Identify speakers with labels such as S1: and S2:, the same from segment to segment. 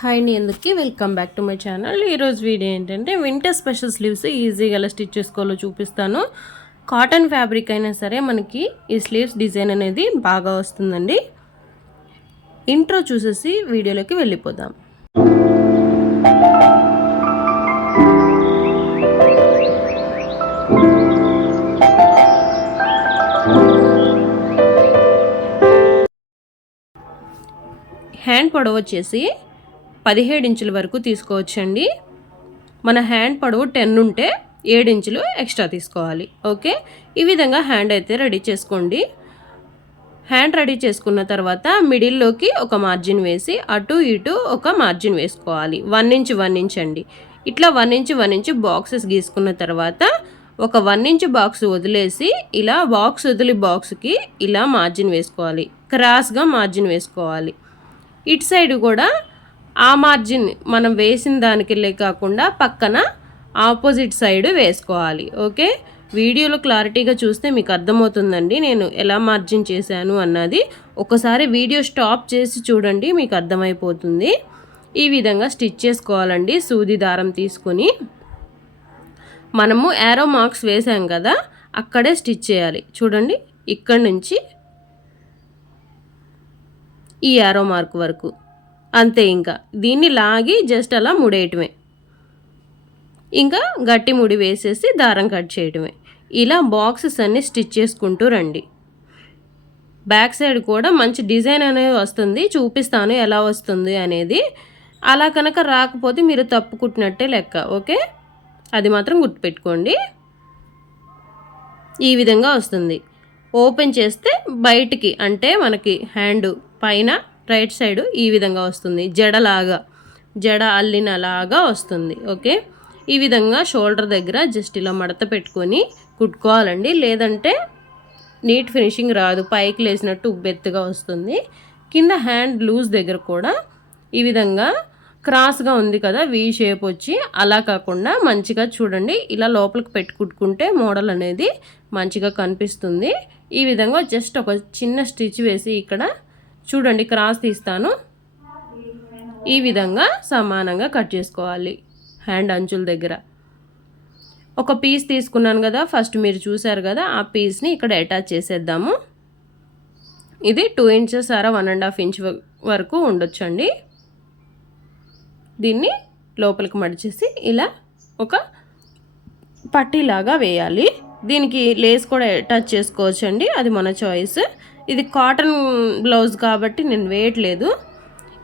S1: Hi అండి అందరికీ welcome back to my channel ఈరోజు వీడియో ఏంటంటే వింటర్ స్పెషల్ స్లీవ్స్ ఈజీగా ఎలా స్టిచ్ చేసుకోవాలో చూపిస్తాను. కాటన్ ఫ్యాబ్రిక్ అయినా సరే మనకి ఈ స్లీవ్స్ డిజైన్ అనేది బాగా వస్తుందండి. ఇంట్రో చూసేసి వీడియోలోకి వెళ్ళిపోదాం. హ్యాండ్ పొడవు వచ్చేసి పదిహేడు ఇంచుల వరకు తీసుకోవచ్చండి. మన హ్యాండ్ పొడవు టెన్ ఉంటే ఏడు ఇంచులు ఎక్స్ట్రా తీసుకోవాలి. ఓకే? ఈ విధంగా హ్యాండ్ అయితే రెడీ చేసుకోండి. హ్యాండ్ రెడీ చేసుకున్న తర్వాత మిడిల్లోకి ఒక మార్జిన్ వేసి అటు ఇటు ఒక మార్జిన్ వేసుకోవాలి. వన్ ఇంచ్ వన్ ఇంచ్ అండి. ఇట్లా one inch one inch boxes గీసుకున్న తర్వాత ఒక వన్ ఇంచ్ బాక్స్ వదిలేసి ఇలా బాక్స్ వదిలి బాక్స్కి ఇలా మార్జిన్ వేసుకోవాలి. క్రాస్గా మార్జిన్ వేసుకోవాలి. ఇటు సైడ్ కూడా ఆ మార్జిన్ మనం వేసిన దానికెళ్ళే కాకుండా పక్కన ఆపోజిట్ సైడ్ వేసుకోవాలి ఓకే? వీడియోలో క్లారిటీగా చూస్తే మీకు అర్థమవుతుందండి నేను ఎలా మార్జిన్ చేశాను అన్నది. ఒకసారి వీడియో స్టాప్ చేసి చూడండి మీకు అర్థమైపోతుంది. ఈ విధంగా స్టిచ్ చేసుకోవాలండి సూది దారం తీసుకొని. మనము యారో మార్క్స్ వేసాం కదా అక్కడే స్టిచ్ చేయాలి. చూడండి ఇక్కడ నుంచి ఈ యారో మార్క్ వరకు. అంతే ఇంకా. దీన్ని లాగి జస్ట్ అలా ముడేయటమే. ఇంకా గట్టి ముడి వేసేసి దారం కట్ చేయటమే. ఇలా బాక్సెస్ అన్నీ స్టిచ్ చేసుకుంటూ రండి. బ్యాక్ సైడ్ కూడా మంచి డిజైన్ అనేది వస్తుంది. చూపిస్తాను ఎలా వస్తుంది అనేది. అలా కనుక రాకపోతే మీరు తప్పు కుట్టినట్టే లెక్క. ఓకే? అది మాత్రం గుర్తుపెట్టుకోండి. ఈ విధంగా వస్తుంది. ఓపెన్ చేస్తే బయటికి అంటే మనకి హ్యాండ్ పైన రైట్ సైడ్ ఈ విధంగా వస్తుంది. జడలాగా జడ అల్లినలాగా వస్తుంది. ఓకే? ఈ విధంగా షోల్డర్ దగ్గర జస్ట్ ఇలా మడత పెట్టుకొని కుట్టుకోవాలండి. లేదంటే నీట్ ఫినిషింగ్ రాదు. పైకి లేసినట్టు ఉబ్బెత్తుగా వస్తుంది. కింద హ్యాండ్ లూజ్ దగ్గర కూడా ఈ విధంగా క్రాస్గా ఉంది కదా వీ షేప్ వచ్చి. అలా కాకుండా మంచిగా చూడండి. ఇలా లోపలికి పెట్టుకుంటుంటే మోడల్ అనేది మంచిగా కనిపిస్తుంది. ఈ విధంగా జస్ట్ ఒక చిన్న స్టిచ్ వేసి ఇక్కడ చూడండి క్రాస్ తీస్తాను. ఈ విధంగా సమానంగా కట్ చేసుకోవాలి హ్యాండ్ అంచుల దగ్గర. ఒక పీస్ తీసుకున్నాను కదా ఫస్ట్ మీరు చూసారు కదా ఆ పీస్ని ఇక్కడ అటాచ్ చేసేద్దాము. ఇది టూ ఇంచెస్ అర వన్ అండ్ హాఫ్ ఇంచ్ వరకు ఉండొచ్చండి. దీన్ని లోపలికి మడిచేసి ఇలా ఒక పట్టీలాగా వేయాలి. దీనికి లేస్ కూడా అటాచ్ చేసుకోవచ్చండి అది మన చాయిస్. ఇది కాటన్ బ్లౌజ్ కాబట్టి నేను వేయట్లేదు.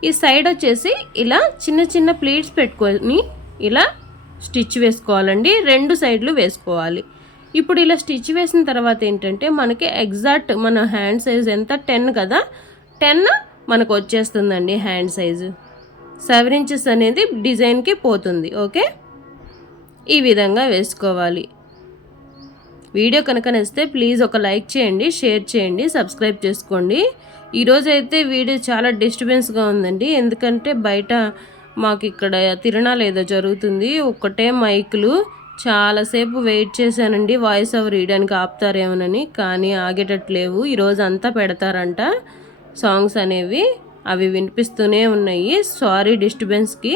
S1: ఈ సైడ్ వచ్చేసి ఇలా చిన్న చిన్న ప్లీట్స్ పెట్టుకొని ఇలా స్టిచ్ వేసుకోవాలండి. రెండు సైడ్లు వేసుకోవాలి. ఇప్పుడు ఇలా స్టిచ్ వేసిన తర్వాత ఏంటంటే మనకి ఎగ్జాక్ట్ మన హ్యాండ్ సైజ్ ఎంత? టెన్ కదా? టెన్ మనకు వచ్చేస్తుందండి హ్యాండ్ సైజు సెవెన్ ఇంచెస్ అనేది డిజైన్కి పోతుంది. ఓకే ఈ విధంగా వేసుకోవాలి. వీడియో కనుక నచ్చితే ప్లీజ్ ఒక లైక్ చేయండి షేర్ చేయండి సబ్స్క్రైబ్ చేసుకోండి. ఈరోజు అయితే వీడియో చాలా డిస్టర్బెన్స్గా ఉందండి. ఎందుకంటే బయట మాకు ఇక్కడ తిరణాలు ఏదో జరుగుతుంది. ఒక్కటే మైకులు. చాలాసేపు వెయిట్ చేశానండి. వాయిస్ ఓవర్ వేయడానికి ఆపుతారేమోనని కానీ ఆగేటట్లేవు ఈరోజు అంతా పెడతారంట సాంగ్స్ అనేవి. అవి వినిపిస్తూనే ఉన్నాయి. సారీ డిస్టర్బెన్స్కి.